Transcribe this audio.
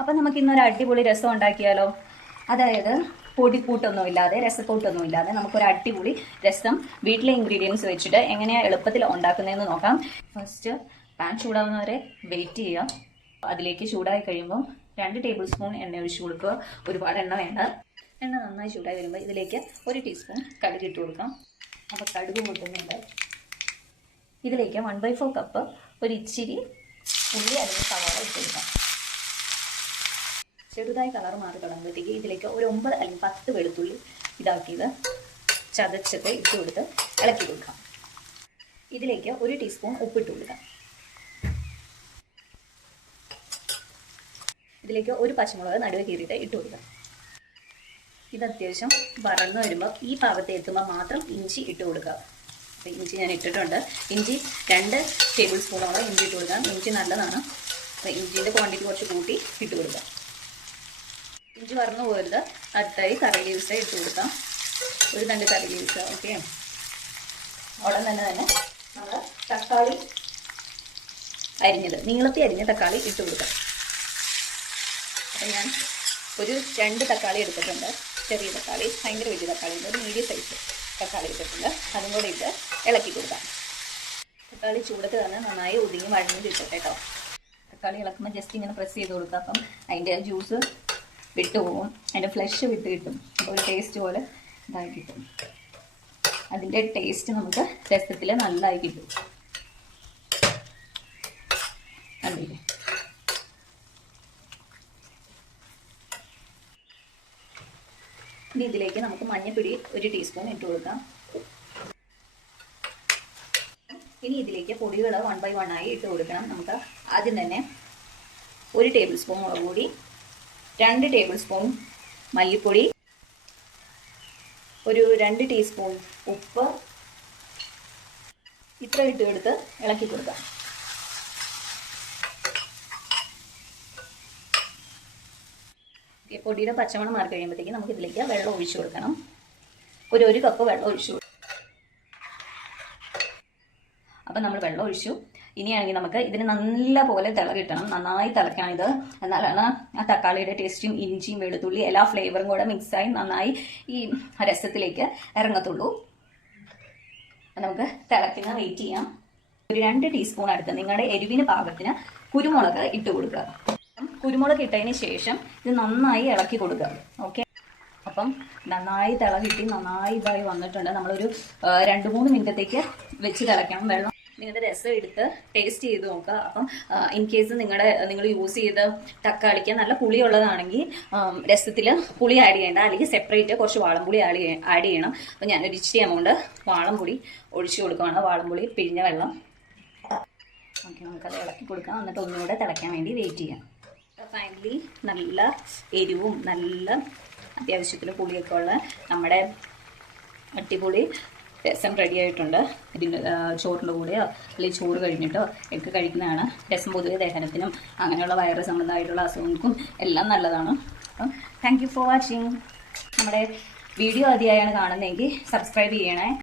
അപ്പം നമുക്ക് ഇന്നൊരു അടിപൊളി രസം ഉണ്ടാക്കിയാലോ. അതായത് പൊടിക്കൂട്ടൊന്നുമില്ലാതെ രസക്കൂട്ടൊന്നുമില്ലാതെ നമുക്കൊരു അടിപൊളി രസം വീട്ടിലെ ഇൻഗ്രീഡിയൻസ് വെച്ചിട്ട് എങ്ങനെയാണ് എളുപ്പത്തിൽ ഉണ്ടാക്കുന്നതെന്ന് നോക്കാം. ഫസ്റ്റ് പാൻ ചൂടാവുന്നവരെ വെയിറ്റ് ചെയ്യാം. അതിലേക്ക് ചൂടായി കഴിയുമ്പോൾ 2 ടേബിൾ സ്പൂൺ എണ്ണ ഒഴിച്ചു കൊടുക്കുക. ഒരുപാട് എണ്ണ വേണ്ട. എണ്ണ നന്നായി ചൂടായി വരുമ്പോൾ ഇതിലേക്ക് 1 ടീസ്പൂൺ കടുക് ഇട്ട് കൊടുക്കാം. അപ്പോൾ കടുക് പൊട്ടുന്നുണ്ട്. ഇതിലേക്ക് 1/4 കപ്പ് ഒരു ഇച്ചിരി ഉള്ളി അല്ലെങ്കിൽ സവാള ഇട്ട് കൊടുക്കാം. ചെറുതായി കളർ മാറി തുടങ്ങുമ്പോഴത്തേക്ക് ഇതിലേക്ക് ഒരു 9 അല്ലെങ്കിൽ 10 വെളുത്തുള്ളി ഇതാക്കിയത് ചതച്ചത് ഇട്ട് കൊടുത്ത് ഇളക്കി കൊടുക്കാം. ഇതിലേക്ക് 1 ടീസ്പൂൺ ഉപ്പിട്ട് കൊടുക്കാം. ഇതിലേക്ക് ഒരു പച്ചമുളക് നടുവ് കീറിയിട്ട് ഇട്ട് കൊടുക്കാം. ഇത് അത്യാവശ്യം വറന്ന് വരുമ്പോൾ ഈ പാകത്തെ എത്തുമ്പോൾ മാത്രം ഇഞ്ചി ഇട്ട് കൊടുക്കുക. അപ്പോൾ ഇഞ്ചി ഞാൻ ഇട്ടിട്ടുണ്ട്. ഇഞ്ചി 2 ടേബിൾ സ്പൂണോളം ഇഞ്ചി ഇട്ട് കൊടുക്കാം. ഇഞ്ചി നല്ലതാണ്. അപ്പോൾ ഇഞ്ചിൻ്റെ ക്വാണ്ടിറ്റി കുറച്ച് കൂട്ടി ഇട്ട് കൊടുക്കാം. ഇഞ്ചി വറന്നു പോകരുത്. അടുത്തായി കറി ലീവ്സ് ഇട്ട് കൊടുക്കാം. ഒരു 2 കറി ലീവ്സ്. ഓക്കെ. ഉടൻ തന്നെ നമ്മൾ തക്കാളി അരിഞ്ഞത് നീളത്തിൽ അരിഞ്ഞ തക്കാളി ഇട്ട് കൊടുക്കാം. അപ്പം ഞാൻ ഒരു 2 തക്കാളി എടുത്തിട്ടുണ്ട്. ചെറിയ തക്കാളി, ഭയങ്കര വലിയ തക്കാളി ഉണ്ട്. ഒരു മീഡിയം സൈസ് തക്കാളി എടുത്തിട്ടുണ്ട്. അതും കൂടെ ഇട്ട് ഇളക്കി കൊടുക്കാം. തക്കാളി ചൂടത്ത് തന്നെ നന്നായി ഒതുങ്ങി വഴഞ്ഞ് കിട്ടും കേട്ടോ. തക്കാളി ഇളക്കുമ്പോൾ ജസ്റ്റ് ഇങ്ങനെ പ്രസ് ചെയ്ത് കൊടുക്കുക. അപ്പം അതിൻ്റെ ജ്യൂസ് വിട്ടു പോകും, അതിൻ്റെ ഫ്ലഷ് വിട്ട് കിട്ടും. അപ്പോൾ ഒരു ടേസ്റ്റ് പോലെ ഇതായി കിട്ടും. അതിൻ്റെ ടേസ്റ്റ് നമുക്ക് രസത്തിൽ നല്ലതായി കിട്ടും. കണ്ടില്ലേ? ഇനി ഇതിലേക്ക് നമുക്ക് മഞ്ഞൾപ്പൊടി 1 ടീസ്പൂൺ ഇട്ട് കൊടുക്കാം. ഇനി ഇതിലേക്ക് പൊടികൾ 1 by 1 ആയി ഇട്ട് കൊടുക്കണം. നമുക്ക് ആദ്യം തന്നെ 1 ടേബിൾ സ്പൂൺ മുളക് പൊടി, 2 ടേബിൾ സ്പൂൺ മല്ലിപ്പൊടി, ഒരു 2 ടീസ്പൂൺ ഉപ്പ് ഇത്ര ഇട്ട് കൊടുത്ത് ഇളക്കി കൊടുക്കാം. പൊടിയുടെ പച്ചമണം മാറി കഴിയുമ്പോഴത്തേക്ക് നമുക്ക് ഇതിലേക്ക് വെള്ളം ഒഴിച്ചു കൊടുക്കണം. ഒരു കപ്പ് വെള്ളം ഒഴിച്ചു കൊടുക്കും. അപ്പം നമ്മൾ വെള്ളം ഒഴിച്ചു. ഇനിയാണെങ്കിൽ നമുക്ക് ഇതിന് നല്ല പോലെ തിള കിട്ടണം. നന്നായി തിളക്കണം ഇത്. എന്നാലാണ് ആ തക്കാളിയുടെ ടേസ്റ്റും ഇഞ്ചിയും വെളുത്തുള്ളി എല്ലാ ഫ്ലേവറും കൂടെ മിക്സായി നന്നായി ഈ രസത്തിലേക്ക് ഇറങ്ങത്തുള്ളൂ. നമുക്ക് തിളക്കുന്ന വെയിറ്റ് ചെയ്യാം. ഒരു 2 ടീസ്പൂൺ അടുത്ത് നിങ്ങളുടെ എരിവിന് പാകത്തിന് കുരുമുളക് ഇട്ട് കൊടുക്കുക. കുരുമുളക് ഇട്ടതിന് ശേഷം ഇത് നന്നായി ഇളക്കി കൊടുക്കുക. ഓക്കെ. അപ്പം നന്നായി തിള കിട്ടി നന്നായി ഇതായി വന്നിട്ടുണ്ട്. നമ്മളൊരു 2-3 മിനിറ്റത്തേക്ക് വെച്ച് തിളയ്ക്കണം. വെള്ളം നിങ്ങളുടെ രസം എടുത്ത് ടേസ്റ്റ് ചെയ്ത് നോക്കുക. അപ്പം ഇൻ കേസ് നിങ്ങൾ യൂസ് ചെയ്ത് തക്കാളിക്ക് നല്ല പുളിയുള്ളതാണെങ്കിൽ രസത്തിൽ പുളി ആഡ് ചെയ്യേണ്ട, അല്ലെങ്കിൽ സെപ്പറേറ്റ് കുറച്ച് വാളംപുളി ആഡ് ചെയ്യണം. അപ്പം ഞാനൊരു ഇച്ചിരി എമൗണ്ട് വാളംപുളി ഒഴിച്ചു കൊടുക്കുകയാണ്. വാളംപുളി പിഴിഞ്ഞ വെള്ളം. ഓക്കെ. നമുക്കത് ഇളക്കി കൊടുക്കാം. എന്നിട്ട് ഒന്നുകൂടെ തിളയ്ക്കാൻ വേണ്ടി വെയിറ്റ് ചെയ്യാം. ഫൈനലി നല്ല എരിവും നല്ല അത്യാവശ്യത്തിൽ പുളിയൊക്കെ ഉള്ള നമ്മുടെ അടിപൊളി രസം റെഡി ആയിട്ടുണ്ട്. ഇതിൻ്റെ ചോറിൻ്റെ കൂടെയോ അല്ലെങ്കിൽ ചോറ് കഴിഞ്ഞിട്ടോ ഒക്കെ കഴിക്കുന്നതാണ്. രസം പൊതുവെ ദഹനത്തിനും അങ്ങനെയുള്ള വയറ് സംബന്ധമായിട്ടുള്ള അസുഖങ്ങൾക്കും എല്ലാം നല്ലതാണ്. അപ്പം താങ്ക് യു ഫോർ വാച്ചിങ്. നമ്മുടെ വീഡിയോ ആദ്യമായാണ് കാണുന്നതെങ്കിൽ സബ്സ്ക്രൈബ് ചെയ്യണേ.